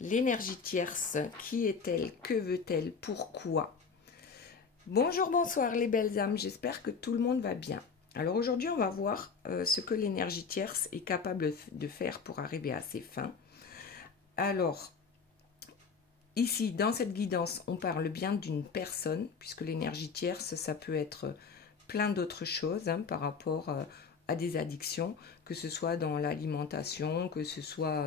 L'énergie tierce, qui est-elle? Que veut-elle? Pourquoi? Bonjour, bonsoir les belles âmes, j'espère que tout le monde va bien. Alors aujourd'hui, on va voir ce que l'énergie tierce est capable de faire pour arriver à ses fins. Alors, ici, dans cette guidance, on parle bien d'une personne, puisque l'énergie tierce, ça peut être plein d'autres choses par rapport à des addictions, que ce soit dans l'alimentation, que ce soit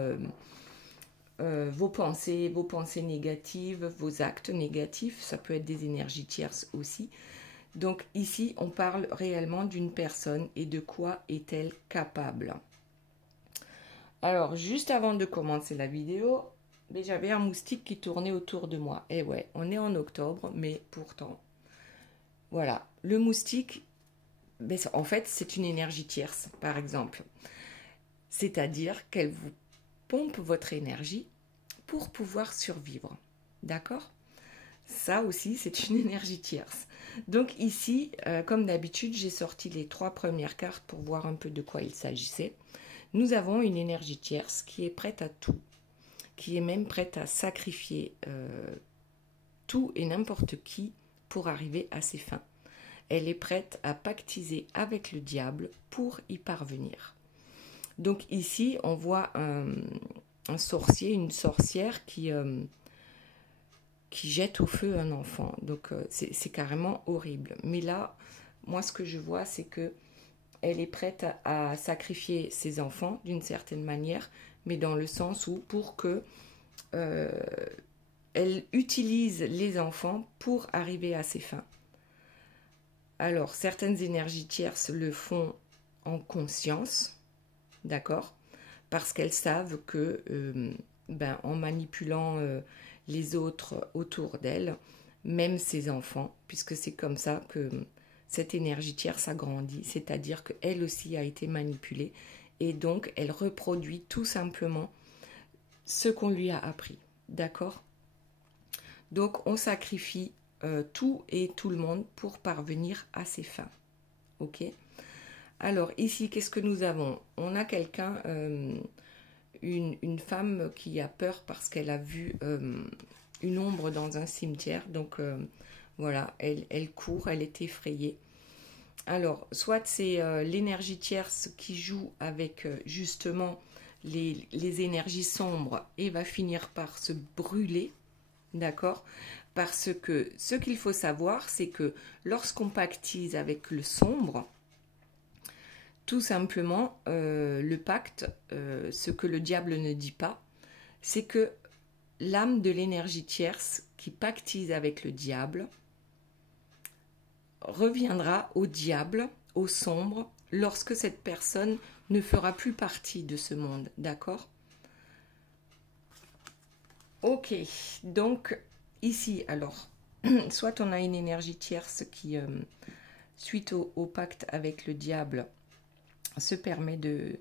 vos pensées négatives, vos actes négatifs, ça peut être des énergies tierces aussi. Donc ici, on parle réellement d'une personne et de quoi est-elle capable. Alors, juste avant de commencer la vidéo, j'avais un moustique qui tournait autour de moi. Et ouais, on est en octobre, mais pourtant, voilà, le moustique, en fait, c'est une énergie tierce, par exemple. C'est-à-dire qu'elle vous pompe votre énergie pour pouvoir survivre. D'accord? Ça aussi, c'est une énergie tierce. Donc ici, comme d'habitude, j'ai sorti les 3 premières cartes pour voir un peu de quoi il s'agissait. Nous avons une énergie tierce qui est prête à tout, qui est même prête à sacrifier tout et n'importe qui pour arriver à ses fins. Elle est prête à pactiser avec le diable pour y parvenir. Donc ici, on voit un sorcier, une sorcière qui jette au feu un enfant. Donc c'est carrément horrible. Mais là, moi ce que je vois, c'est que elle est prête à sacrifier ses enfants d'une certaine manière, mais dans le sens où pour que elle utilise les enfants pour arriver à ses fins. Alors, certaines énergies tierces le font en conscience, d'accord, parce qu'elles savent que en manipulant les autres autour d'elles, même ses enfants, puisque c'est comme ça que cette énergie tierce a grandi, c'est-à-dire qu'elle aussi a été manipulée, et donc elle reproduit tout simplement ce qu'on lui a appris, d'accord? Donc on sacrifie tout et tout le monde pour parvenir à ses fins, ok? Alors ici, qu'est-ce que nous avons? On a quelqu'un, une femme qui a peur parce qu'elle a vu une ombre dans un cimetière. Donc voilà, elle court, elle est effrayée. Alors, soit c'est l'énergie tierce qui joue avec justement les énergies sombres et va finir par se brûler, d'accord? Parce que ce qu'il faut savoir, c'est que lorsqu'on pactise avec le sombre, tout simplement, le pacte, ce que le diable ne dit pas, c'est que l'âme de l'énergie tierce qui pactise avec le diable reviendra au diable, au sombre, lorsque cette personne ne fera plus partie de ce monde, d'accord? Ok, donc ici, alors, soit on a une énergie tierce qui, suite au pacte avec le diable, se permet de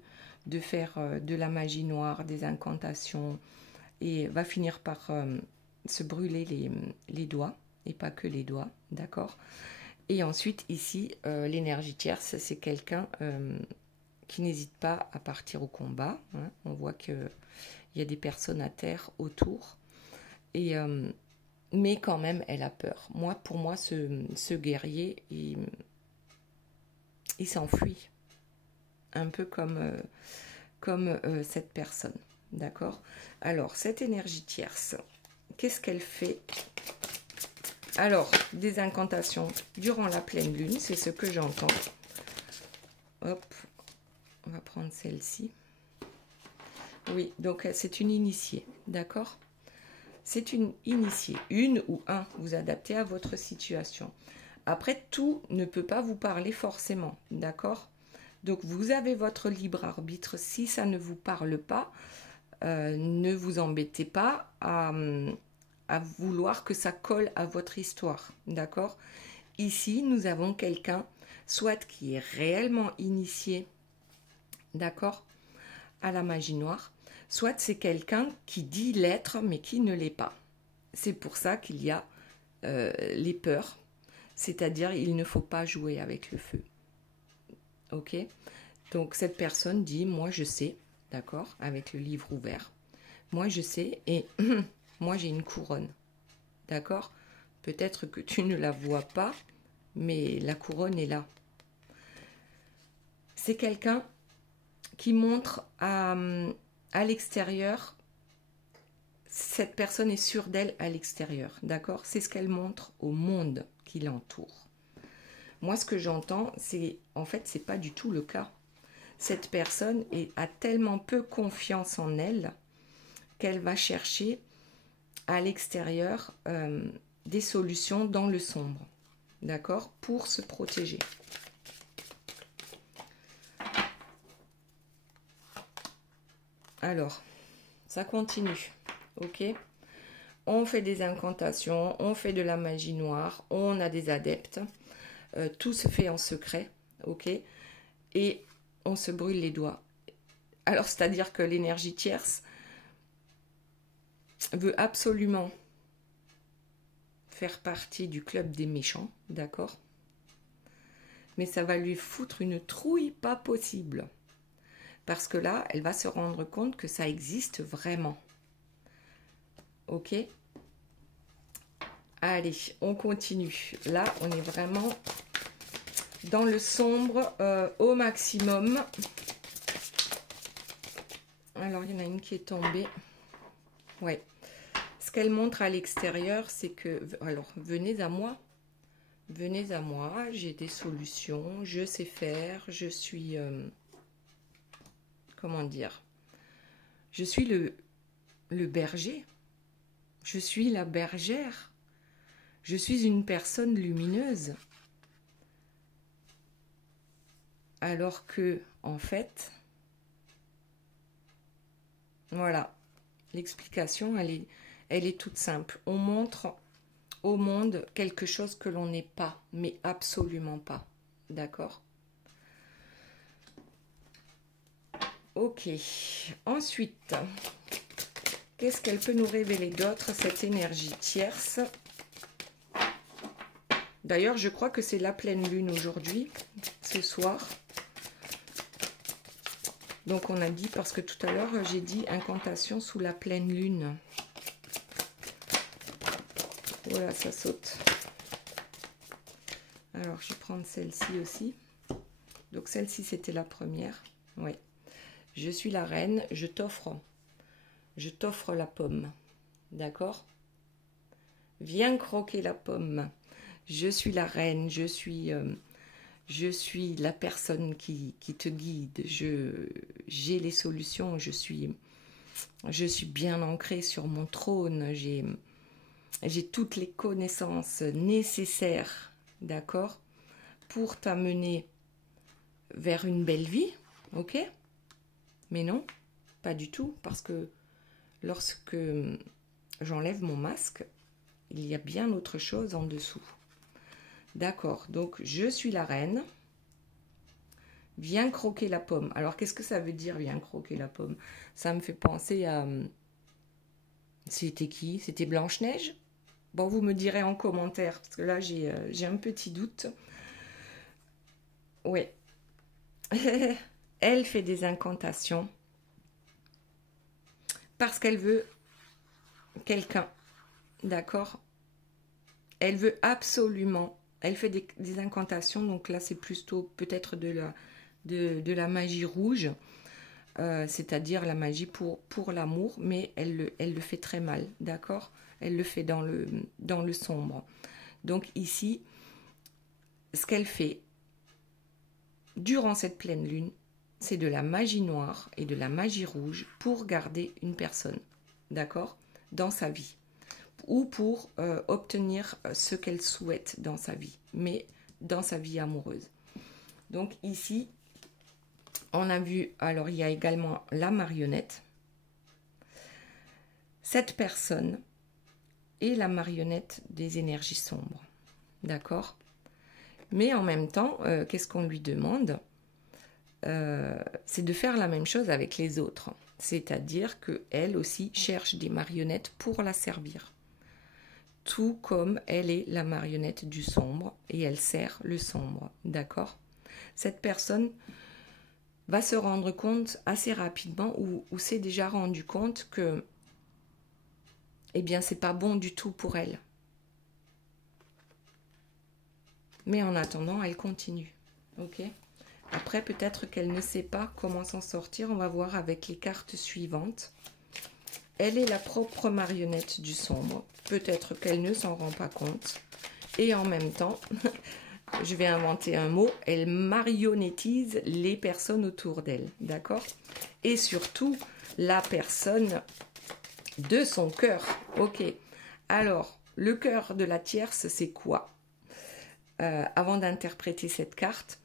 faire de la magie noire, des incantations, et va finir par se brûler les doigts, et pas que les doigts, d'accord? Et ensuite, ici, l'énergie tierce, c'est quelqu'un qui n'hésite pas à partir au combat. Hein. On voit qu'il y a des personnes à terre autour, et, mais quand même, elle a peur. Pour moi, ce guerrier, il s'enfuit. Un peu comme cette personne, d'accord? Alors, cette énergie tierce, qu'est-ce qu'elle fait? Alors, des incantations durant la pleine lune, c'est ce que j'entends. Hop, on va prendre celle-ci. Oui, donc c'est une initiée, d'accord? C'est une initiée, une ou un, vous adaptez à votre situation. Après, tout ne peut pas vous parler forcément, d'accord? Donc, vous avez votre libre arbitre. Si ça ne vous parle pas, ne vous embêtez pas à vouloir que ça colle à votre histoire, d'accord? Ici, nous avons quelqu'un, soit qui est réellement initié, d'accord, à la magie noire, soit c'est quelqu'un qui dit l'être, mais qui ne l'est pas. C'est pour ça qu'il y a les peurs, c'est-à-dire il ne faut pas jouer avec le feu. Ok? Donc cette personne dit, moi je sais, d'accord, avec le livre ouvert, Moi, je sais, et moi, j'ai une couronne. D'accord? Peut-être que tu ne la vois pas, mais la couronne est là. C'est quelqu'un qui montre à l'extérieur, cette personne est sûre d'elle à l'extérieur, d'accord? C'est ce qu'elle montre au monde qui l'entoure. Moi, ce que j'entends, c'est, en fait, c'est pas du tout le cas. Cette personne a tellement peu confiance en elle qu'elle va chercher à l'extérieur des solutions dans le sombre, d'accord? Pour se protéger. Alors, ça continue, ok? On fait des incantations, on fait de la magie noire, on a des adeptes, tout se fait en secret, ok? Et on se brûle les doigts. Alors, c'est-à-dire que l'énergie tierce veut absolument faire partie du club des méchants, d'accord? Mais ça va lui foutre une trouille pas possible. Parce que là, elle va se rendre compte que ça existe vraiment. Ok? Allez, on continue. Là, on est vraiment dans le sombre au maximum. Alors, il y en a une qui est tombée. Ouais. Ce qu'elle montre à l'extérieur, c'est que... Alors, venez à moi. Venez à moi. J'ai des solutions. Je sais faire. Je suis... comment dire? Je suis le berger. Je suis la bergère. Je suis une personne lumineuse. Alors que, en fait, voilà, l'explication, elle est toute simple. On montre au monde quelque chose que l'on n'est pas, mais absolument pas. D'accord? Ok. Ensuite, qu'est-ce qu'elle peut nous révéler d'autre, cette énergie tierce? D'ailleurs, je crois que c'est la pleine lune aujourd'hui, ce soir. Donc, on a dit, parce que tout à l'heure, j'ai dit incantation sous la pleine lune. Voilà, ça saute. Alors, je vais prendre celle-ci aussi. Donc, celle-ci, c'était la première. Oui. Je suis la reine, je t'offre la pomme. D'accord? Viens croquer la pomme. Je suis la reine, je suis la personne qui te guide. J'ai les solutions, je suis bien ancrée sur mon trône. J'ai toutes les connaissances nécessaires, d'accord, pour t'amener vers une belle vie, ok? Mais non, pas du tout, parce que lorsque j'enlève mon masque, il y a bien autre chose en dessous. D'accord, donc je suis la reine. Viens croquer la pomme. Alors, qu'est-ce que ça veut dire, viens croquer la pomme? Ça me fait penser à... C'était qui? C'était Blanche-Neige? Bon, vous me direz en commentaire, parce que là, j'ai un petit doute. Ouais. Elle fait des incantations parce qu'elle veut quelqu'un. D'accord? Elle veut absolument... Elle fait des incantations, donc là, c'est plutôt peut-être de la magie rouge, c'est-à-dire la magie pour l'amour, mais elle le fait très mal, d'accord? Elle le fait dans le sombre. Donc ici, ce qu'elle fait durant cette pleine lune, c'est de la magie noire et de la magie rouge pour garder une personne, d'accord? Dans sa vie. Ou pour obtenir ce qu'elle souhaite dans sa vie, mais dans sa vie amoureuse. Donc ici, on a vu, alors il y a également la marionnette. Cette personne est la marionnette des énergies sombres, d'accord? Mais en même temps, qu'est-ce qu'on lui demande? C'est de faire la même chose avec les autres. C'est-à-dire qu'elle aussi cherche des marionnettes pour la servir. Tout comme elle est la marionnette du sombre et elle sert le sombre, d'accord? Cette personne va se rendre compte assez rapidement ou s'est déjà rendu compte que eh bien, c'est pas bon du tout pour elle. Mais en attendant, elle continue. Ok? Après, peut-être qu'elle ne sait pas comment s'en sortir. On va voir avec les cartes suivantes. Elle est la propre marionnette du sombre. Peut-être qu'elle ne s'en rend pas compte. Et en même temps, je vais inventer un mot, elle marionnettise les personnes autour d'elle. D'accord? Et surtout, la personne de son cœur. Ok. Alors, le cœur de la tierce, c'est quoi? Avant d'interpréter cette carte,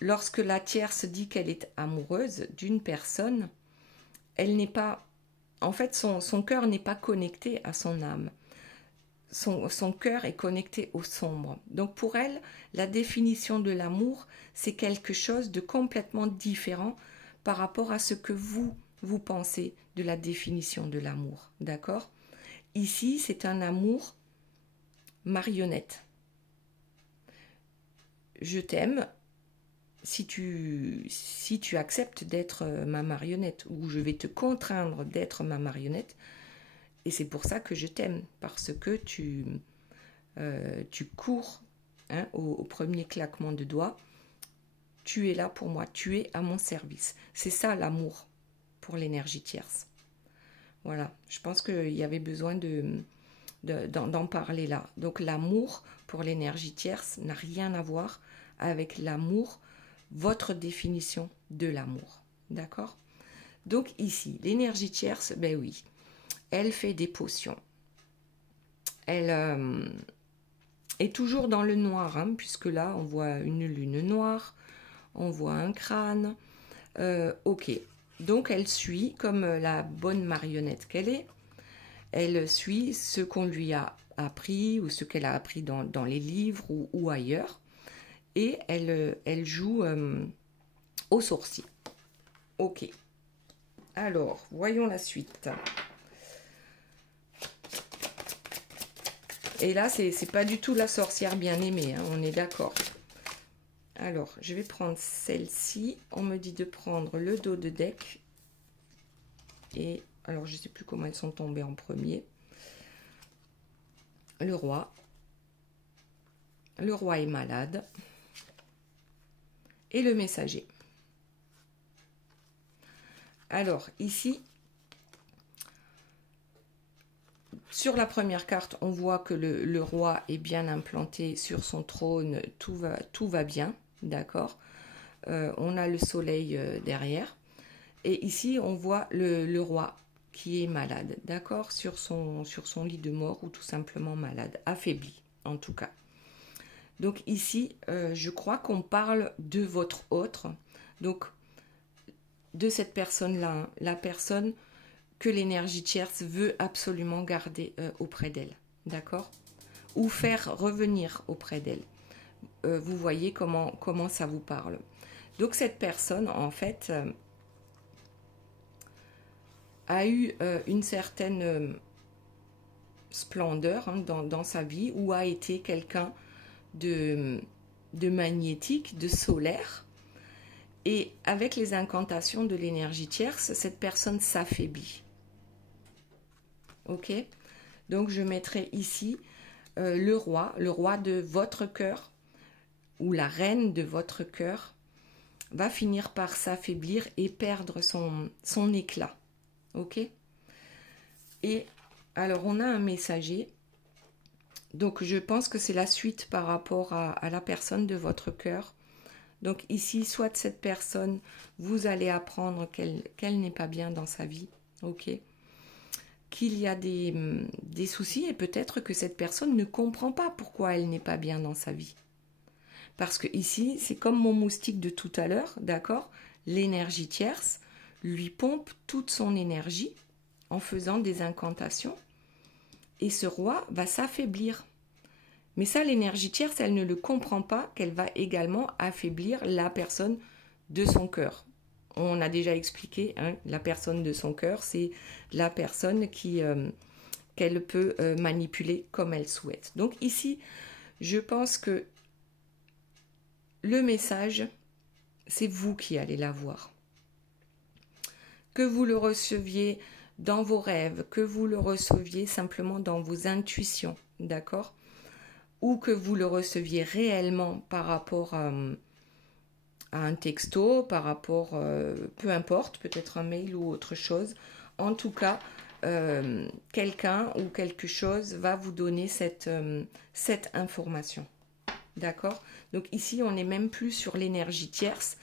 lorsque la tierce dit qu'elle est amoureuse d'une personne, elle n'est pas... En fait, son cœur n'est pas connecté à son âme. Son cœur est connecté au sombre. Donc pour elle, la définition de l'amour, c'est quelque chose de complètement différent par rapport à ce que vous pensez de la définition de l'amour. D'accord? Ici, c'est un amour marionnette. Je t'aime si tu acceptes d'être ma marionnette, ou je vais te contraindre d'être ma marionnette, et c'est pour ça que je t'aime, parce que tu cours au premier claquement de doigts, tu es là pour moi, tu es à mon service. C'est ça l'amour pour l'énergie tierce. Voilà, je pense qu'il y avait besoin d'en parler là. Donc l'amour pour l'énergie tierce n'a rien à voir avec l'amour, votre définition de l'amour. D'accord? Donc ici, l'énergie tierce, ben oui, elle fait des potions. Elle est toujours dans le noir, puisque là, on voit une lune noire, on voit un crâne. Ok, donc elle suit, comme la bonne marionnette qu'elle est, elle suit ce qu'on lui a appris ou ce qu'elle a appris dans les livres ou ailleurs. Et elle joue au sorcier. Ok. Alors, voyons la suite. Et là, c'est pas du tout la sorcière bien-aimée, on est d'accord. Alors, je vais prendre celle-ci. On me dit de prendre le dos de deck. Et, alors, je sais plus comment elles sont tombées en premier. Le roi. Le roi est malade. Et le messager. Alors, ici, sur la première carte, on voit que le roi est bien implanté sur son trône, tout va bien, d'accord. On a le soleil derrière. Et ici, on voit le roi qui est malade, d'accord, sur son lit de mort ou tout simplement malade, affaibli en tout cas. Donc ici, je crois qu'on parle de votre autre, donc de cette personne-là, la personne que l'énergie tierce veut absolument garder auprès d'elle, d'accord? Ou faire revenir auprès d'elle. Vous voyez comment ça vous parle. Donc cette personne, en fait, a eu une certaine splendeur dans sa vie, ou a été quelqu'un de magnétique, de solaire. Et avec les incantations de l'énergie tierce, cette personne s'affaiblit. Ok? Donc je mettrai ici le roi de votre cœur, ou la reine de votre cœur, va finir par s'affaiblir et perdre son éclat. Ok? Et alors on a un messager. Donc je pense que c'est la suite par rapport à la personne de votre cœur. Donc ici, soit cette personne, vous allez apprendre qu'elle n'est pas bien dans sa vie, ok, qu'il y a des soucis, et peut-être que cette personne ne comprend pas pourquoi elle n'est pas bien dans sa vie. Parce que ici, c'est comme mon moustique de tout à l'heure, d'accord? L'énergie tierce lui pompe toute son énergie en faisant des incantations, et ce roi va s'affaiblir. Mais ça, l'énergie tierce, elle ne le comprend pas, qu'elle va également affaiblir la personne de son cœur. On a déjà expliqué, la personne de son cœur, c'est la personne qu'elle peut manipuler comme elle souhaite. Donc ici, je pense que le message, c'est vous qui allez l'avoir. Que vous le receviez dans vos rêves, que vous le receviez simplement dans vos intuitions, d'accord? Ou que vous le receviez réellement par rapport à un texto, par rapport, peu importe, peut-être un mail ou autre chose. En tout cas, quelqu'un ou quelque chose va vous donner cette information. D'accord? Donc ici, on n'est même plus sur l'énergie tierce.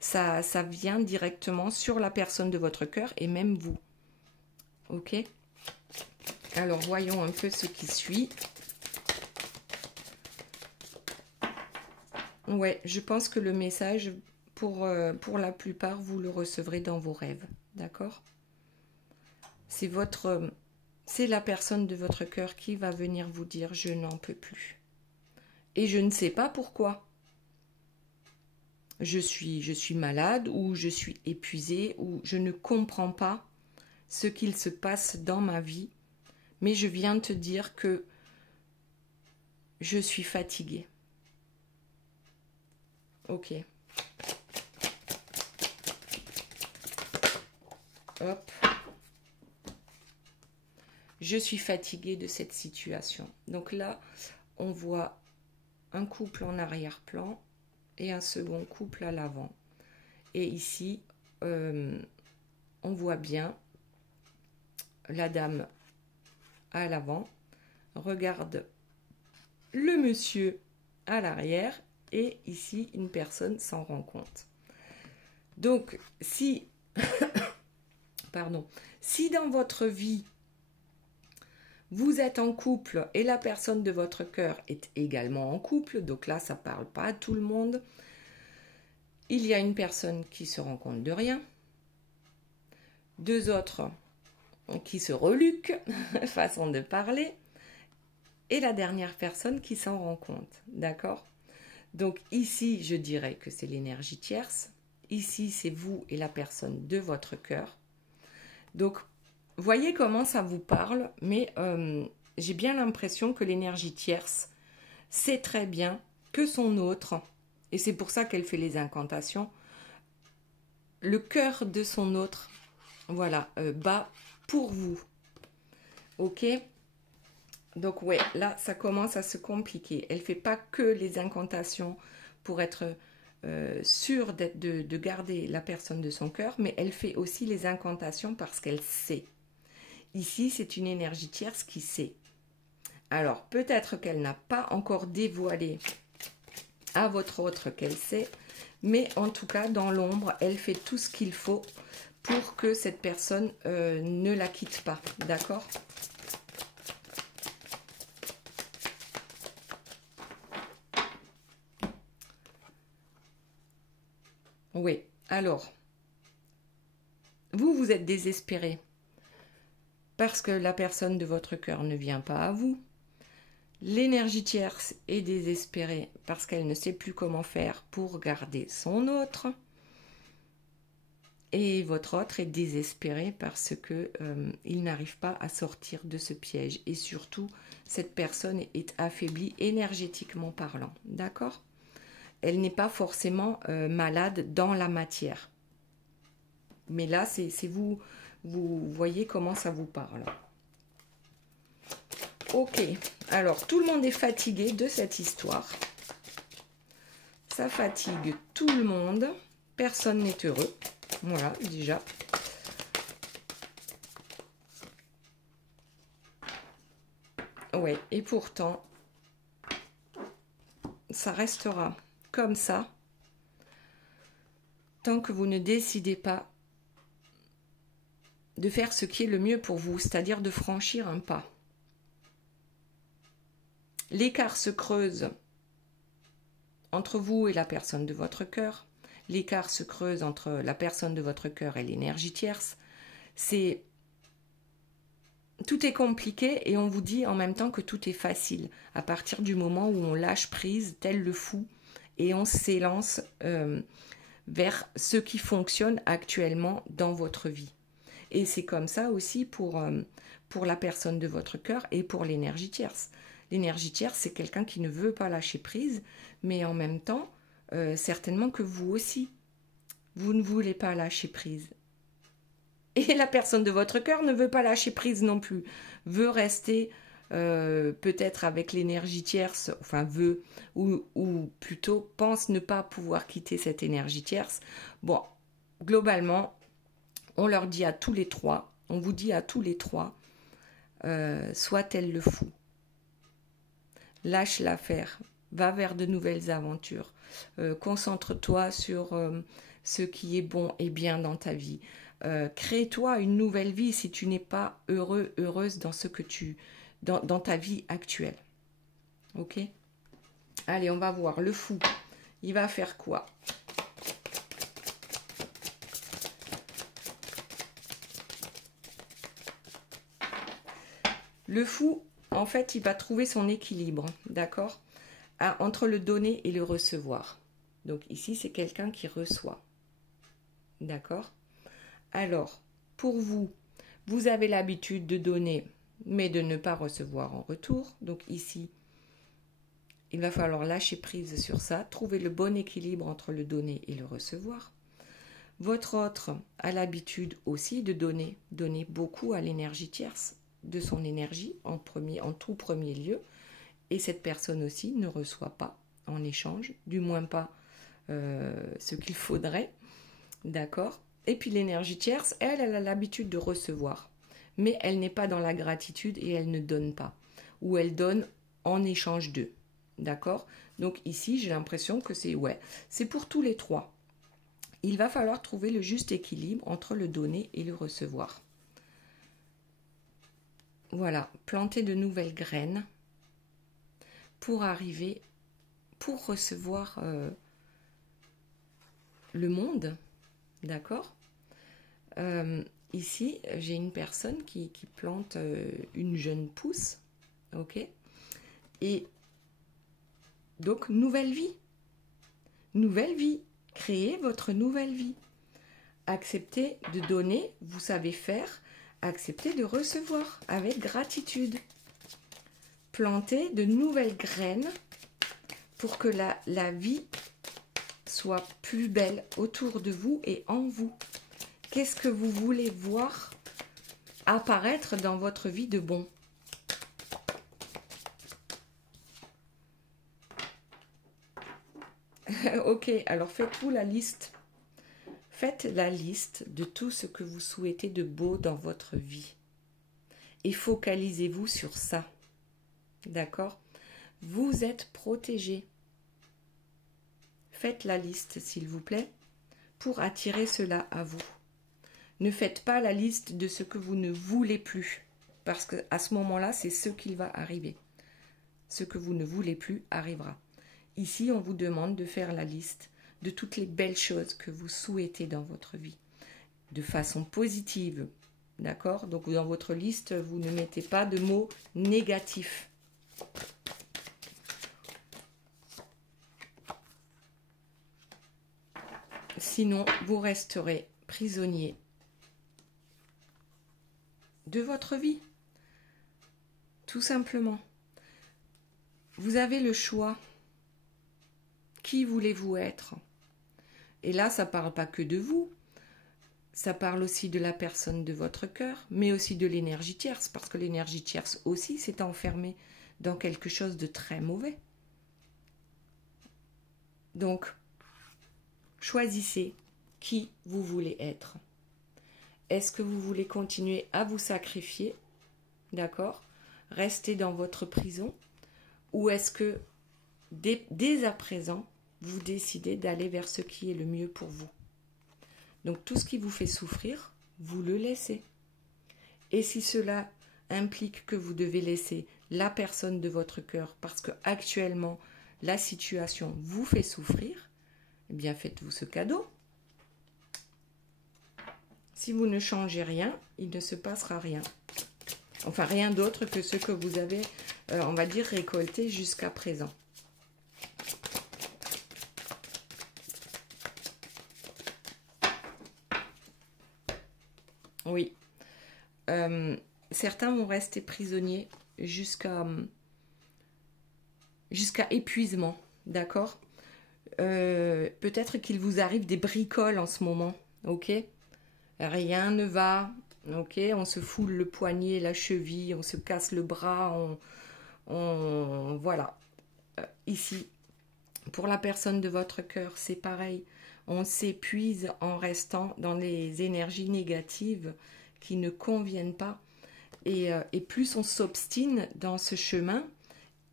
Ça vient directement sur la personne de votre cœur et même vous. Ok? Alors, voyons un peu ce qui suit. Ouais, je pense que le message, pour la plupart, vous le recevrez dans vos rêves. D'accord? C'est la personne de votre cœur qui va venir vous dire « je n'en peux plus ». Et je ne sais pas pourquoi. Je suis malade ou je suis épuisée ou je ne comprends pas ce qu'il se passe dans ma vie. Mais je viens te dire que je suis fatiguée. Ok. Hop. Je suis fatiguée de cette situation. Donc là, on voit un couple en arrière-plan et un second couple à l'avant. Et ici, on voit bien la dame à l'avant, regarde le monsieur à l'arrière et ici, une personne s'en rend compte. Donc, si dans votre vie, vous êtes en couple et la personne de votre cœur est également en couple, donc là, ça ne parle pas à tout le monde. Il y a une personne qui se rend compte de rien, deux autres qui se reluquent, façon de parler, et la dernière personne qui s'en rend compte, d'accord? Donc ici, je dirais que c'est l'énergie tierce. Ici, c'est vous et la personne de votre cœur. Donc, voyez comment ça vous parle, mais j'ai bien l'impression que l'énergie tierce sait très bien que son autre, et c'est pour ça qu'elle fait les incantations, le cœur de son autre, voilà, bat pour vous. Ok? Donc ouais, là, ça commence à se compliquer. Elle ne fait pas que les incantations pour être sûre de garder la personne de son cœur, mais elle fait aussi les incantations parce qu'elle sait. Ici, c'est une énergie tierce qui sait. Alors, peut-être qu'elle n'a pas encore dévoilé à votre autre qu'elle sait, mais en tout cas, dans l'ombre, elle fait tout ce qu'il faut pour que cette personne ne la quitte pas. D'accord ? Oui, alors, vous êtes désespéré parce que la personne de votre cœur ne vient pas à vous. L'énergie tierce est désespérée parce qu'elle ne sait plus comment faire pour garder son autre. Et votre autre est désespéré parce que il n'arrive pas à sortir de ce piège. Et surtout, cette personne est affaiblie énergétiquement parlant. D'accord ? Elle n'est pas forcément malade dans la matière. Mais là, c'est vous voyez comment ça vous parle. Ok, alors tout le monde est fatigué de cette histoire. Ça fatigue tout le monde. Personne n'est heureux. Voilà, déjà. Ouais, et pourtant, ça restera comme ça tant que vous ne décidez pas de faire ce qui est le mieux pour vous, c'est-à-dire de franchir un pas. L'écart se creuse entre vous et la personne de votre cœur. L'écart se creuse entre la personne de votre cœur et l'énergie tierce. Tout est compliqué et on vous dit en même temps que tout est facile. À partir du moment où on lâche prise, tel le fou, et on s'élance vers ce qui fonctionne actuellement dans votre vie. Et c'est comme ça aussi pour la personne de votre cœur et pour l'énergie tierce. L'énergie tierce, c'est quelqu'un qui ne veut pas lâcher prise, mais en même temps, certainement que vous aussi, vous ne voulez pas lâcher prise. Et la personne de votre cœur ne veut pas lâcher prise non plus, veut rester peut-être avec l'énergie tierce, enfin veut, ou plutôt pense ne pas pouvoir quitter cette énergie tierce. Bon, globalement, on leur dit à tous les trois, on vous dit à tous les trois, soit-elle le fou. Lâche l'affaire, va vers de nouvelles aventures, concentre-toi sur ce qui est bon et bien dans ta vie. Crée-toi une nouvelle vie si tu n'es pas heureux, heureuse dans ce que dans ta vie actuelle. Ok? Allez, on va voir. Le fou, il va faire quoi? Le fou, en fait, il va trouver son équilibre, d'accord? Entre le donner et le recevoir. Donc ici, c'est quelqu'un qui reçoit. D'accord? Alors, pour vous, vous avez l'habitude de donner, mais de ne pas recevoir en retour. Donc ici, il va falloir lâcher prise sur ça, trouver le bon équilibre entre le donner et le recevoir. Votre autre a l'habitude aussi de donner beaucoup à l'énergie tierce, de son énergie en tout premier lieu. Et cette personne aussi ne reçoit pas en échange, du moins pas ce qu'il faudrait. D'accord? Et puis l'énergie tierce, elle a l'habitude de recevoir. Mais elle n'est pas dans la gratitude et elle ne donne pas. Ou elle donne en échange d'eux. D'accord? Donc ici, j'ai l'impression que c'est pour tous les trois. Il va falloir trouver le juste équilibre entre le donner et le recevoir. Voilà, planter de nouvelles graines pour recevoir le monde. D'accord? Ici, j'ai une personne qui plante une jeune pousse. Ok? Et donc, nouvelle vie. Nouvelle vie. Créez votre nouvelle vie. Acceptez de donner, vous savez faire. Acceptez de recevoir avec gratitude. Plantez de nouvelles graines pour que la vie soit plus belle autour de vous et en vous. Qu'est-ce que vous voulez voir apparaître dans votre vie de bon? Ok, alors faites-vous la liste. Faites la liste de tout ce que vous souhaitez de beau dans votre vie. Et focalisez-vous sur ça. D'accord? Vous êtes protégé. Faites la liste, s'il vous plaît, pour attirer cela à vous. Ne faites pas la liste de ce que vous ne voulez plus, parce qu'à ce moment-là, c'est ce qui va arriver. Ce que vous ne voulez plus arrivera. Ici, on vous demande de faire la liste de toutes les belles choses que vous souhaitez dans votre vie, de façon positive. D'accord? Donc, dans votre liste, vous ne mettez pas de mots négatifs. Sinon, vous resterez prisonnier de votre vie. Tout simplement. Vous avez le choix. Qui voulez-vous être? Et là, ça ne parle pas que de vous. Ça parle aussi de la personne de votre cœur, mais aussi de l'énergie tierce, parce que l'énergie tierce aussi s'est enfermée dans quelque chose de très mauvais. Donc, choisissez qui vous voulez être. Est-ce que vous voulez continuer à vous sacrifier, d'accord, rester dans votre prison, ou est-ce que dès à présent, vous décidez d'aller vers ce qui est le mieux pour vous? Donc tout ce qui vous fait souffrir, vous le laissez. Et si cela implique que vous devez laisser la personne de votre cœur parce que actuellement la situation vous fait souffrir, eh bien faites-vous ce cadeau. Si vous ne changez rien, il ne se passera rien. Enfin, rien d'autre que ce que vous avez, on va dire, récolté jusqu'à présent. Oui. Certains vont rester prisonniers jusqu'à épuisement, d'accord? Peut-être qu'il vous arrive des bricoles en ce moment, ok? rien ne va, ok, on se foule le poignet, la cheville, on se casse le bras, voilà. Ici, pour la personne de votre cœur, c'est pareil. On s'épuise en restant dans les énergies négatives qui ne conviennent pas. Et plus on s'obstine dans ce chemin,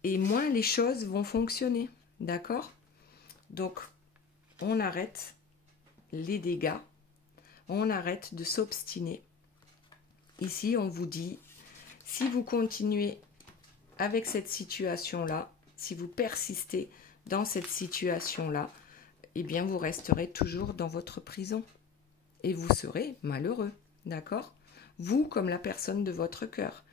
et moins les choses vont fonctionner. D'accord? Donc, on arrête les dégâts. On arrête de s'obstiner. Ici, on vous dit, si vous continuez avec cette situation-là, si vous persistez dans cette situation-là, eh bien, vous resterez toujours dans votre prison. Et vous serez malheureux, d'accord? Vous comme la personne de votre cœur.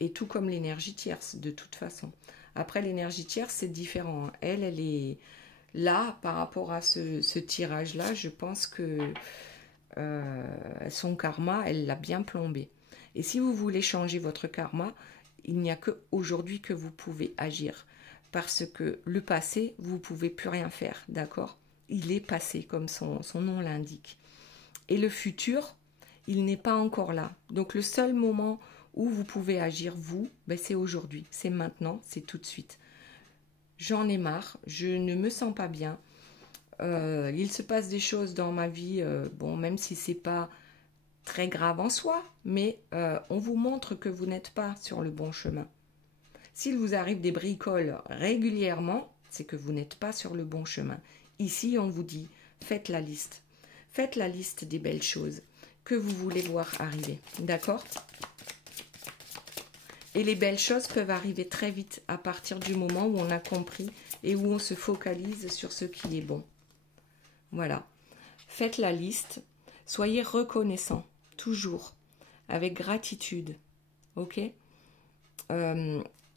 Et tout comme l'énergie tierce, de toute façon. Après, l'énergie tierce, c'est différent. Elle est là, par rapport à ce tirage-là, je pense que son karma, elle l'a bien plombé. Et si vous voulez changer votre karma, il n'y a qu'aujourd'hui que vous pouvez agir. Parce que le passé, vous ne pouvez plus rien faire, d'accord? Il est passé, comme son nom l'indique. Et le futur, il n'est pas encore là. Donc le seul moment où vous pouvez agir, vous, ben c'est aujourd'hui, c'est maintenant, c'est tout de suite. J'en ai marre, je ne me sens pas bien. Il se passe des choses dans ma vie, bon, même si c'est pas très grave en soi, mais on vous montre que vous n'êtes pas sur le bon chemin. S'il vous arrive des bricoles régulièrement, c'est que vous n'êtes pas sur le bon chemin. Ici, on vous dit, faites la liste. Faites la liste des belles choses que vous voulez voir arriver. D'accord? Et les belles choses peuvent arriver très vite à partir du moment où on a compris et où on se focalise sur ce qui est bon. Voilà. Faites la liste. Soyez reconnaissant, toujours, avec gratitude. Ok?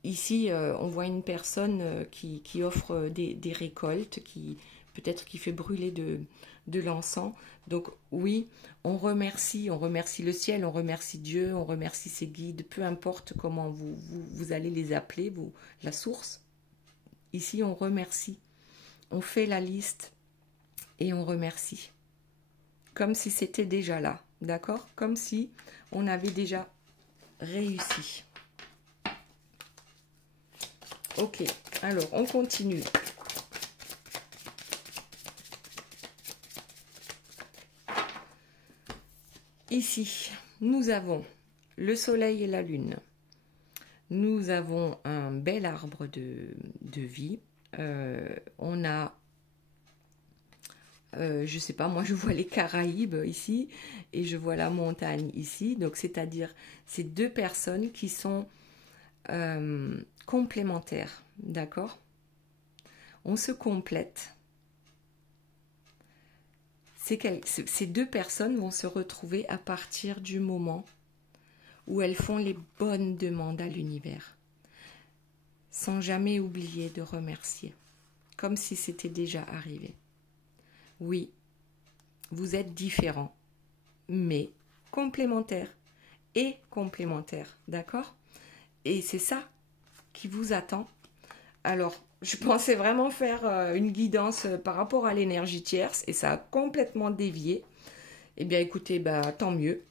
Ici, on voit une personne qui offre des récoltes, peut-être qui fait brûler de l'encens. Donc oui, on remercie le ciel, on remercie Dieu, on remercie ses guides, peu importe comment vous allez les appeler, la source. Ici, on remercie. On fait la liste et on remercie. Comme si c'était déjà là, d'accord? Comme si on avait déjà réussi. Ok, alors on continue. Ici, nous avons le soleil et la lune. Nous avons un bel arbre de vie. On a, je sais pas, moi je vois les Caraïbes ici et je vois la montagne ici. Donc c'est-à-dire ces deux personnes qui sont complémentaires, d'accord? On se complète. Ces deux personnes vont se retrouver à partir du moment où elles font les bonnes demandes à l'univers, sans jamais oublier de remercier, comme si c'était déjà arrivé. Oui, vous êtes différents, mais complémentaires et complémentaires, d'accord? Et c'est ça qui vous attend. Alors, je pensais vraiment faire une guidance par rapport à l'énergie tierce et ça a complètement dévié. Eh bien, écoutez, bah, tant mieux.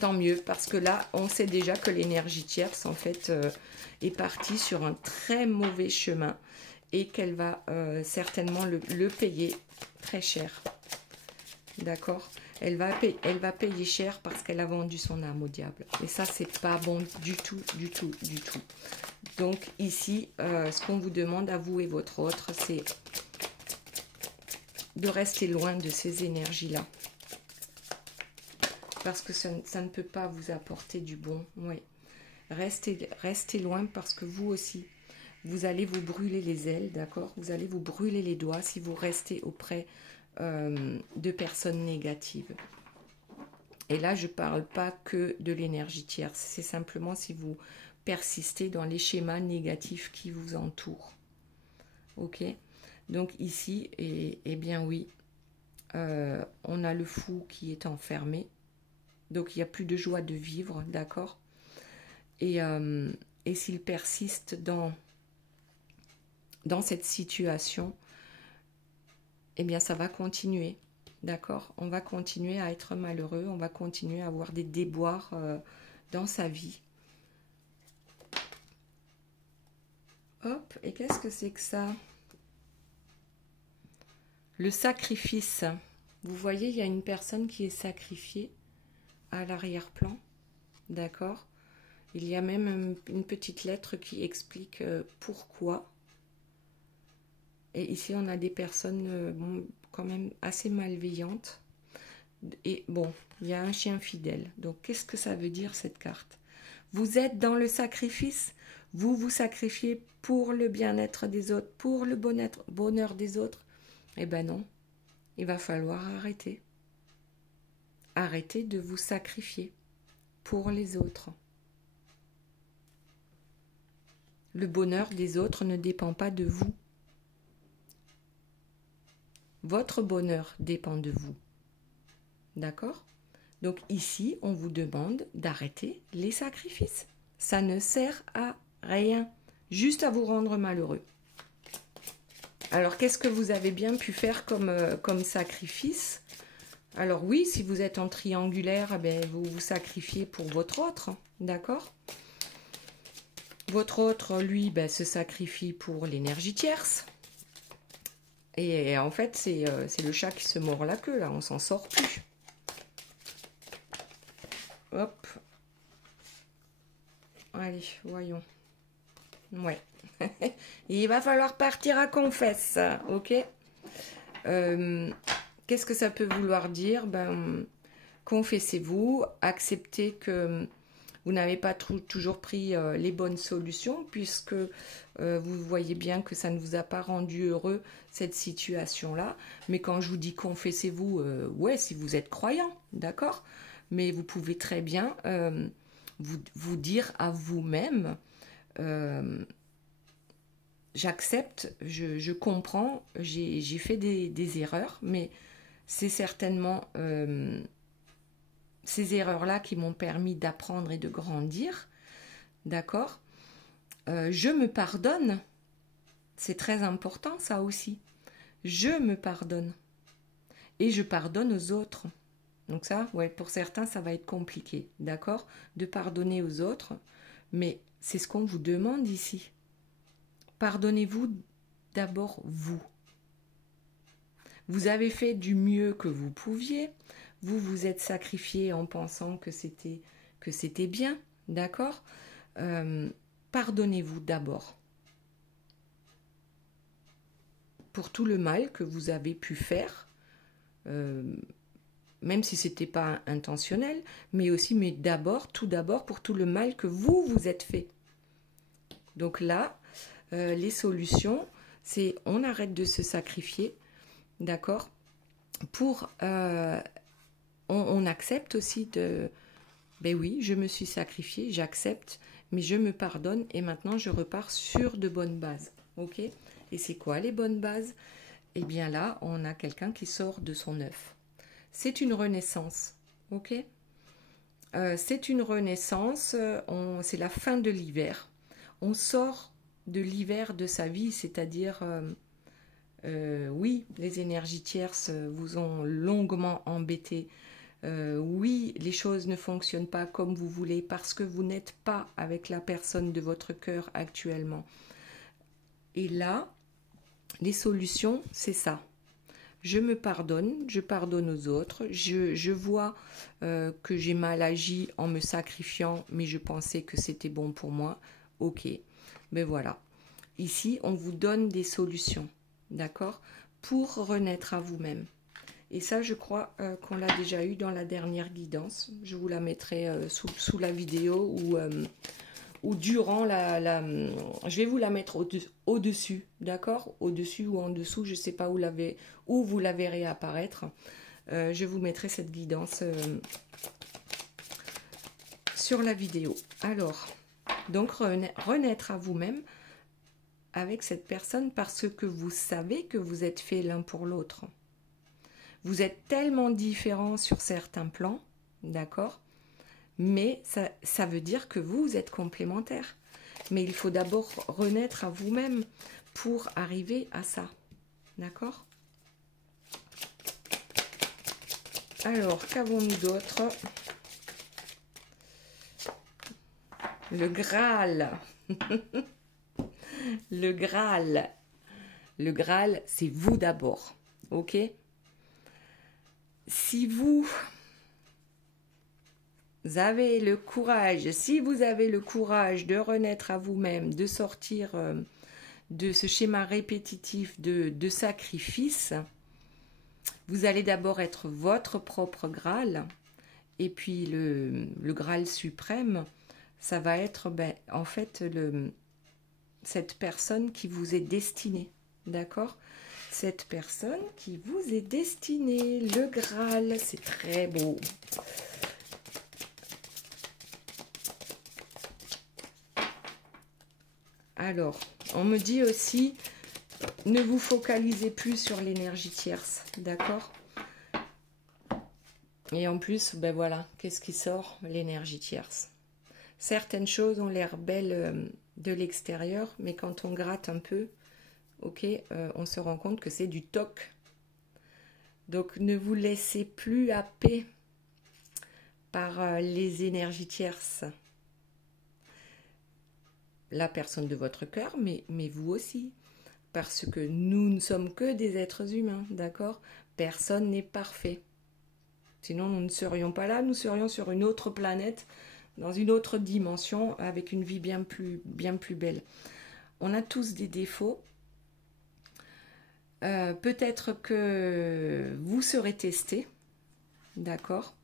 Tant mieux, parce que là, on sait déjà que l'énergie tierce, en fait, est partie sur un très mauvais chemin et qu'elle va certainement le payer très cher. D'accord? Elle va payer cher parce qu'elle a vendu son âme au diable. Et ça, c'est pas bon du tout, du tout, du tout. Donc ici, ce qu'on vous demande à vous et votre autre, c'est de rester loin de ces énergies-là. Parce que ça ne peut pas vous apporter du bon. Oui. Restez loin parce que vous aussi, vous allez vous brûler les ailes, d'accord? Vous allez vous brûler les doigts si vous restez auprès de personnes négatives. Et là, je ne parle pas que de l'énergie tierce. C'est simplement si vous persistez dans les schémas négatifs qui vous entourent. Ok? Donc ici, eh bien oui, on a le fou qui est enfermé. Donc il n'y a plus de joie de vivre, d'accord? Et s'il persiste dans cette situation, eh bien ça va continuer. d'accord? On va continuer à être malheureux, on va continuer à avoir des déboires dans sa vie. Hop, et qu'est-ce que c'est que ça? Le sacrifice. Vous voyez, il y a une personne qui est sacrifiée à l'arrière-plan, d'accord? Il y a même une petite lettre qui explique pourquoi. Et ici, on a des personnes bon, quand même assez malveillantes. Et bon, il y a un chien fidèle. Donc, qu'est-ce que ça veut dire, cette carte? Vous êtes dans le sacrifice. Vous vous sacrifiez pour le bien-être des autres, pour le bonheur des autres. Eh ben non, il va falloir arrêter. Arrêtez de vous sacrifier pour les autres. Le bonheur des autres ne dépend pas de vous. Votre bonheur dépend de vous. D'accord? Donc ici, on vous demande d'arrêter les sacrifices. Ça ne sert à rien, juste à vous rendre malheureux. Alors, qu'est-ce que vous avez bien pu faire comme sacrifice? Alors oui, si vous êtes en triangulaire, eh bien, vous vous sacrifiez pour votre autre, d'accord? Votre autre, lui, ben, se sacrifie pour l'énergie tierce. Et en fait, c'est le chat qui se mord la queue, là, on s'en sort plus. Hop. Allez, voyons. Ouais. Il va falloir partir à confesse, ok? Qu'est-ce que ça peut vouloir dire? Ben, confessez-vous, acceptez que vous n'avez pas toujours pris les bonnes solutions, puisque vous voyez bien que ça ne vous a pas rendu heureux, cette situation-là. Mais quand je vous dis confessez-vous, ouais, si vous êtes croyant, d'accord? Mais vous pouvez très bien vous dire à vous-même, j'accepte, je comprends, j'ai fait des erreurs, mais c'est certainement ces erreurs-là qui m'ont permis d'apprendre et de grandir, d'accord? Je me pardonne, c'est très important ça aussi. Je me pardonne et je pardonne aux autres. Donc ça, ouais, pour certains, ça va être compliqué, d'accord? De pardonner aux autres, mais c'est ce qu'on vous demande ici. Pardonnez-vous d'abord vous. Vous avez fait du mieux que vous pouviez. Vous vous êtes sacrifié en pensant que c'était bien, d'accord? Pardonnez-vous d'abord. Pour tout le mal que vous avez pu faire, même si ce n'était pas intentionnel, mais aussi, mais d'abord, tout d'abord, pour tout le mal que vous vous êtes fait. Donc là, les solutions, c'est on arrête de se sacrifier, d'accord? Pour, on accepte aussi de, ben oui, je me suis sacrifiée, j'accepte, mais je me pardonne et maintenant je repars sur de bonnes bases, ok? Et c'est quoi les bonnes bases? Eh bien là, on a quelqu'un qui sort de son œuf. C'est une renaissance, ok? C'est une renaissance, c'est la fin de l'hiver. On sort de l'hiver de sa vie, c'est-à-dire, oui, les énergies tierces vous ont longuement embêté. Oui, les choses ne fonctionnent pas comme vous voulez parce que vous n'êtes pas avec la personne de votre cœur actuellement. Et là, les solutions, c'est ça. Je me pardonne, je pardonne aux autres, je vois que j'ai mal agi en me sacrifiant, mais je pensais que c'était bon pour moi. Ok, ben voilà. Ici, on vous donne des solutions, d'accord, pour renaître à vous-même. Et ça, je crois qu'on l'a déjà eu dans la dernière guidance. Je vous la mettrai sous la vidéo ou durant je vais vous la mettre au-dessus, d'accord? Au-dessus ou en dessous, je ne sais pas où vous la verrez apparaître. Je vous mettrai cette guidance sur la vidéo. Alors, donc renaître à vous-même avec cette personne parce que vous savez que vous êtes faits l'un pour l'autre. Vous êtes tellement différents sur certains plans, d'accord? Mais ça veut dire que vous êtes complémentaires. Mais il faut d'abord renaître à vous-même pour arriver à ça. D'accord? Alors, qu'avons-nous d'autre? Le Graal. Le Graal. Le Graal, c'est vous d'abord. Ok? Si vous avez le courage, si vous avez le courage de renaître à vous-même, de sortir de ce schéma répétitif de sacrifice, vous allez d'abord être votre propre Graal, et puis le Graal suprême, ça va être en fait cette personne qui vous est destinée, d'accord? Cette personne qui vous est destinée, le Graal, c'est très beau. Alors, on me dit aussi, ne vous focalisez plus sur l'énergie tierce, d'accord? Et en plus, ben voilà, qu'est-ce qui sort? L'énergie tierce. Certaines choses ont l'air belles de l'extérieur, mais quand on gratte un peu, ok, on se rend compte que c'est du toc. Donc, ne vous laissez plus happer par les énergies tierces. La personne de votre cœur, mais vous aussi. Parce que nous ne sommes que des êtres humains, d'accord? Personne n'est parfait. Sinon, nous ne serions pas là, nous serions sur une autre planète, dans une autre dimension, avec une vie bien plus belle. On a tous des défauts. Peut-être que vous serez testé, d'accord?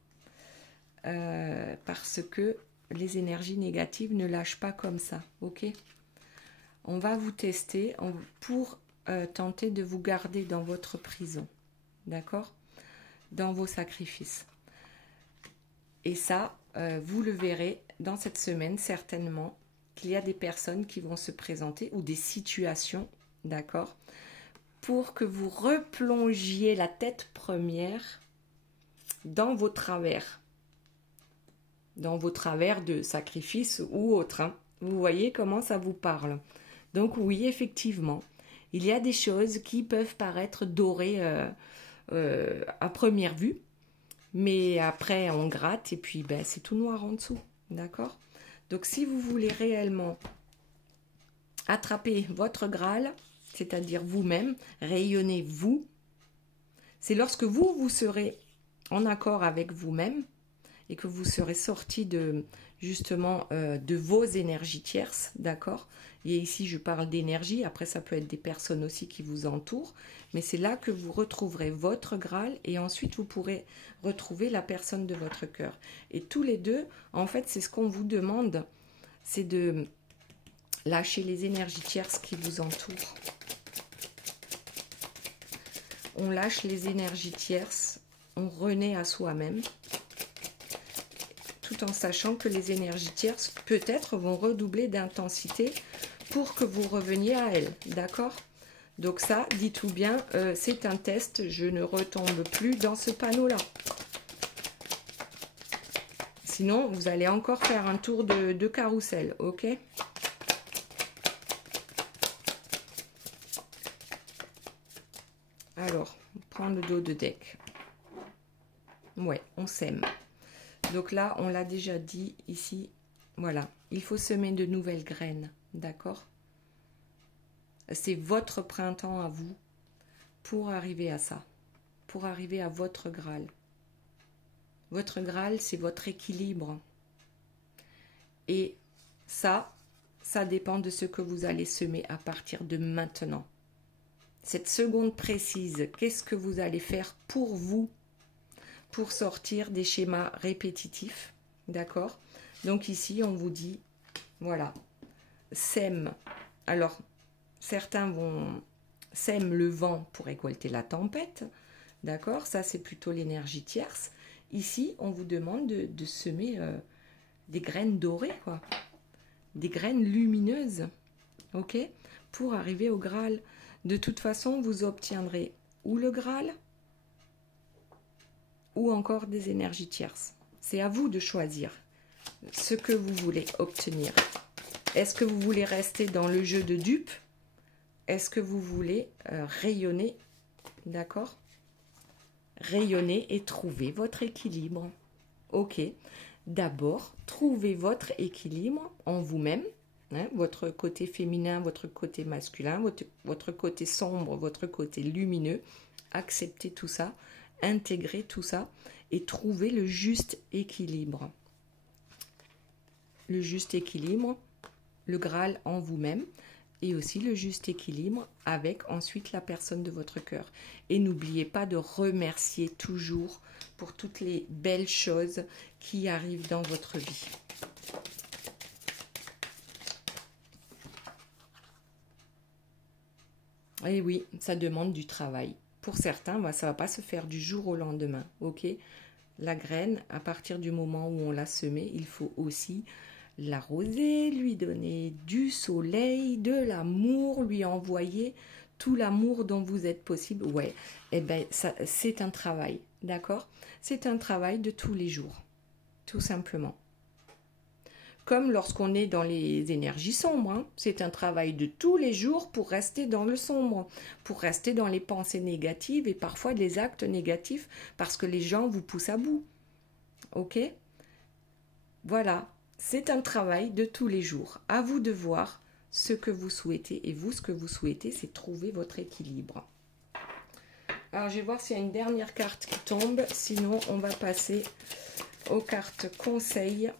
Parce que les énergies négatives ne lâchent pas comme ça, ok? On va vous tester pour tenter de vous garder dans votre prison, d'accord? Dans vos sacrifices. Et ça, vous le verrez dans cette semaine, certainement, qu'il y a des personnes qui vont se présenter, ou des situations, d'accord? Pour que vous replongiez la tête première dans vos travers. Dans vos travers de sacrifice ou autre. Hein. Vous voyez comment ça vous parle. Donc oui, effectivement, il y a des choses qui peuvent paraître dorées à première vue, mais après on gratte et puis c'est tout noir en dessous, d'accord? Donc si vous voulez réellement attraper votre Graal, c'est-à-dire vous-même, rayonner vous, c'est lorsque vous serez en accord avec vous-même et que vous serez sorti de justement de vos énergies tierces, d'accord? Et ici je parle d'énergie, après ça peut être des personnes aussi qui vous entourent, mais c'est là que vous retrouverez votre Graal et ensuite vous pourrez retrouver la personne de votre cœur. Et tous les deux, en fait, c'est ce qu'on vous demande, c'est de lâcher les énergies tierces qui vous entourent. On lâche les énergies tierces, on renaît à soi-même, tout en sachant que les énergies tierces, peut-être, vont redoubler d'intensité pour que vous reveniez à elles, d'accord? Donc ça, dites-vous bien, c'est un test, je ne retombe plus dans ce panneau-là. Sinon, vous allez encore faire un tour de carrousel, ok? Alors, on prend le dos de deck. Ouais, on sème. Donc là, on l'a déjà dit ici, voilà, il faut semer de nouvelles graines, d'accord? C'est votre printemps à vous pour arriver à ça, pour arriver à votre Graal. Votre Graal, c'est votre équilibre. Et ça dépend de ce que vous allez semer à partir de maintenant. Cette seconde précise, qu'est-ce que vous allez faire pour vous, pour sortir des schémas répétitifs, d'accord? Donc ici, on vous dit, voilà, sème. Alors, certains vont sème le vent pour récolter la tempête, d'accord? Ça, c'est plutôt l'énergie tierce. Ici, on vous demande de semer des graines dorées, quoi. Des graines lumineuses, ok? Pour arriver au Graal. De toute façon, vous obtiendrez ou le Graal, ou encore des énergies tierces. C'est à vous de choisir ce que vous voulez obtenir. Est-ce que vous voulez rester dans le jeu de dupe? Est-ce que vous voulez rayonner? D'accord? rayonner et trouver votre équilibre. Ok, d'abord, trouvez votre équilibre en vous-même, hein, votre côté féminin, votre côté masculin, votre côté sombre, votre côté lumineux. Acceptez tout ça, intégrez tout ça et trouvez le juste équilibre. Le juste équilibre, le Graal en vous-même et aussi le juste équilibre avec ensuite la personne de votre cœur. Et n'oubliez pas de remercier toujours pour toutes les belles choses qui arrivent dans votre vie. Et oui, ça demande du travail. Pour certains, ça ne va pas se faire du jour au lendemain, ok? La graine, à partir du moment où on l'a semée, il faut aussi l'arroser, lui donner du soleil, de l'amour, lui envoyer tout l'amour dont vous êtes possible. Ouais, et ben ça, c'est un travail, d'accord? C'est un travail de tous les jours, tout simplement. Comme lorsqu'on est dans les énergies sombres, hein, c'est un travail de tous les jours pour rester dans le sombre, pour rester dans les pensées négatives et parfois des actes négatifs parce que les gens vous poussent à bout. Ok? Voilà, c'est un travail de tous les jours. À vous de voir ce que vous souhaitez et vous, ce que vous souhaitez, c'est trouver votre équilibre. Alors, je vais voir s'il y a une dernière carte qui tombe, sinon on va passer aux cartes conseils.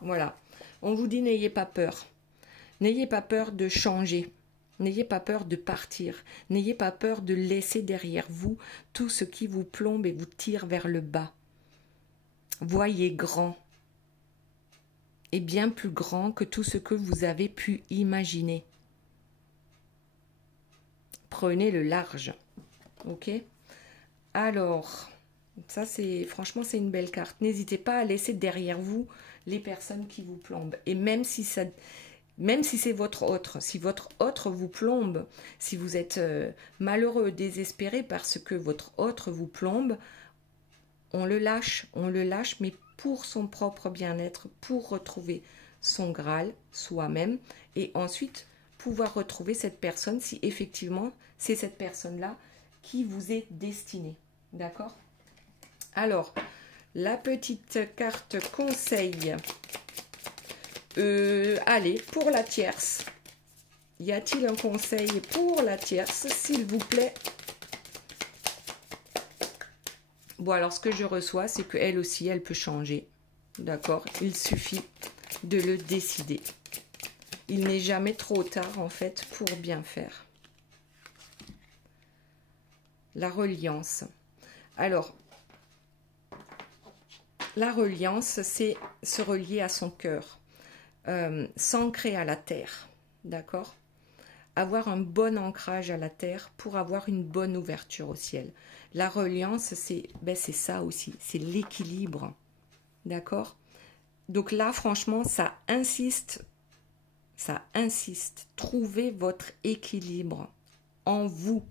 Voilà, on vous dit n'ayez pas peur. N'ayez pas peur de changer. N'ayez pas peur de partir. N'ayez pas peur de laisser derrière vous tout ce qui vous plombe et vous tire vers le bas. Voyez grand. Et bien plus grand que tout ce que vous avez pu imaginer. Prenez le large. Ok? Alors, ça c'est franchement c'est une belle carte. N'hésitez pas à laisser derrière vous les personnes qui vous plombent. Et même si c'est votre autre, si votre autre vous plombe, si vous êtes malheureux, désespéré parce que votre autre vous plombe, on le lâche, mais pour son propre bien-être, pour retrouver son Graal, soi-même, et ensuite pouvoir retrouver cette personne si effectivement c'est cette personne-là qui vous est destinée. D'accord? Alors, la petite carte conseil. Allez, pour la tierce. Y a-t-il un conseil pour la tierce, s'il vous plaît? Bon, alors ce que je reçois, c'est qu'elle aussi, elle peut changer. D'accord? Il suffit de le décider. Il n'est jamais trop tard, en fait, pour bien faire. La reliance. Alors, la reliance, c'est se relier à son cœur. S'ancrer à la terre, d'accord? Avoir un bon ancrage à la terre pour avoir une bonne ouverture au ciel. La reliance, c'est ça aussi, c'est l'équilibre, d'accord? Donc là, franchement, ça insiste. Trouvez votre équilibre en vous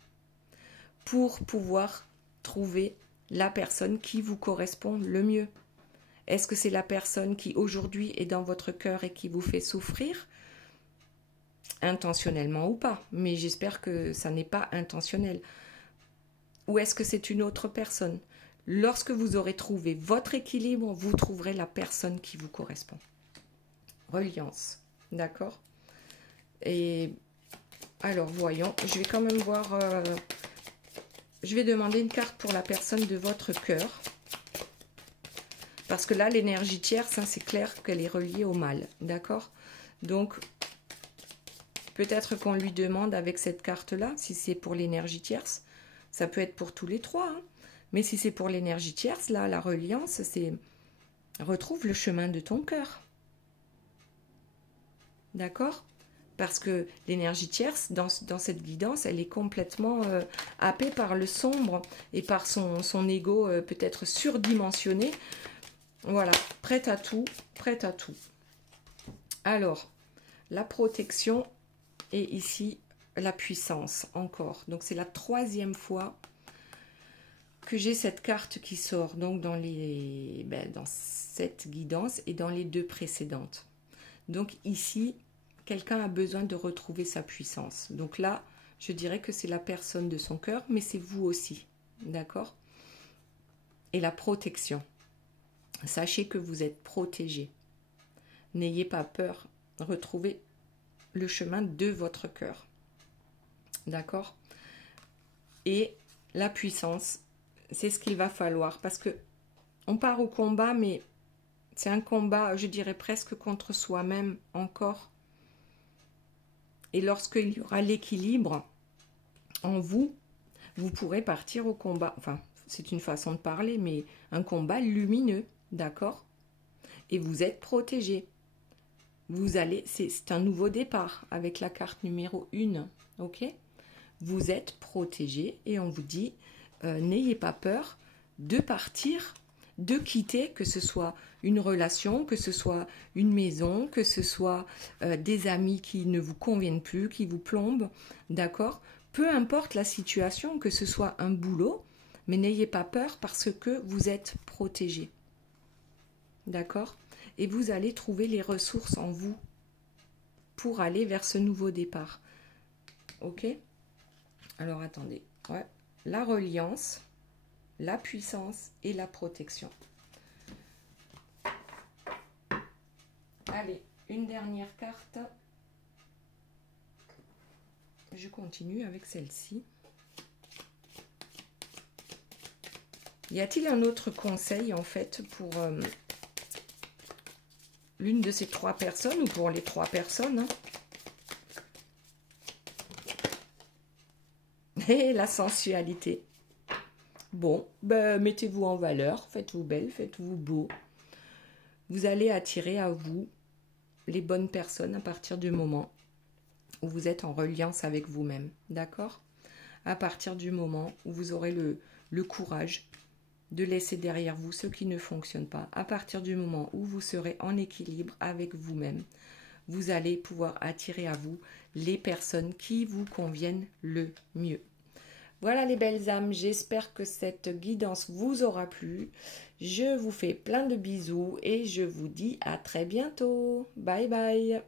pour pouvoir trouver la personne qui vous correspond le mieux. Est-ce que c'est la personne qui aujourd'hui est dans votre cœur et qui vous fait souffrir? Intentionnellement ou pas, mais j'espère que ça n'est pas intentionnel. Ou est-ce que c'est une autre personne? Lorsque vous aurez trouvé votre équilibre, vous trouverez la personne qui vous correspond. Reliance, d'accord? Et alors, voyons, je vais quand même voir... je vais demander une carte pour la personne de votre cœur. Parce que là, l'énergie tierce, hein, c'est clair qu'elle est reliée au mal, d'accord? Donc, peut-être qu'on lui demande avec cette carte-là, si c'est pour l'énergie tierce, ça peut être pour tous les trois, hein, mais si c'est pour l'énergie tierce, là, la reliance, c'est retrouve le chemin de ton cœur. D'accord? Parce que l'énergie tierce, dans cette guidance, elle est complètement happée par le sombre et par son ego peut-être surdimensionné. Voilà, prête à tout, prête à tout. Alors, la protection et ici, la puissance, encore. Donc, c'est la 3e fois que j'ai cette carte qui sort, donc dans cette guidance et dans les 2 précédentes. Donc, ici, quelqu'un a besoin de retrouver sa puissance. Donc là, je dirais que c'est la personne de son cœur, mais c'est vous aussi, d'accord? Et la protection. Sachez que vous êtes protégé. N'ayez pas peur, retrouvez le chemin de votre cœur, d'accord? Et la puissance, c'est ce qu'il va falloir, parce que on part au combat, mais c'est un combat, je dirais presque contre soi-même encore. Et lorsqu'il y aura l'équilibre en vous, vous pourrez partir au combat. Enfin, c'est une façon de parler, mais un combat lumineux, d'accord? Et vous êtes protégé. Vous allez, c'est un nouveau départ avec la carte numéro 1, ok? Vous êtes protégé et on vous dit, n'ayez pas peur de partir, de quitter, que ce soit une relation, que ce soit une maison, que ce soit des amis qui ne vous conviennent plus, qui vous plombent, d'accord? Peu importe la situation, que ce soit un boulot, mais n'ayez pas peur parce que vous êtes protégé, d'accord? Et vous allez trouver les ressources en vous pour aller vers ce nouveau départ, ok? Alors attendez, ouais. La reliance, la puissance et la protection. Allez, une dernière carte. Je continue avec celle-ci. Y a-t-il un autre conseil en fait pour l'une de ces 3 personnes ou pour les 3 personnes, hein? Et la sensualité. Bon, ben, mettez-vous en valeur, faites-vous belle, faites-vous beau. Vous allez attirer à vous les bonnes personnes à partir du moment où vous êtes en reliance avec vous-même, d'accord? À partir du moment où vous aurez le courage de laisser derrière vous ce qui ne fonctionne pas, à partir du moment où vous serez en équilibre avec vous-même, vous allez pouvoir attirer à vous les personnes qui vous conviennent le mieux. Voilà les belles âmes, j'espère que cette guidance vous aura plu. Je vous fais plein de bisous et je vous dis à très bientôt. Bye bye.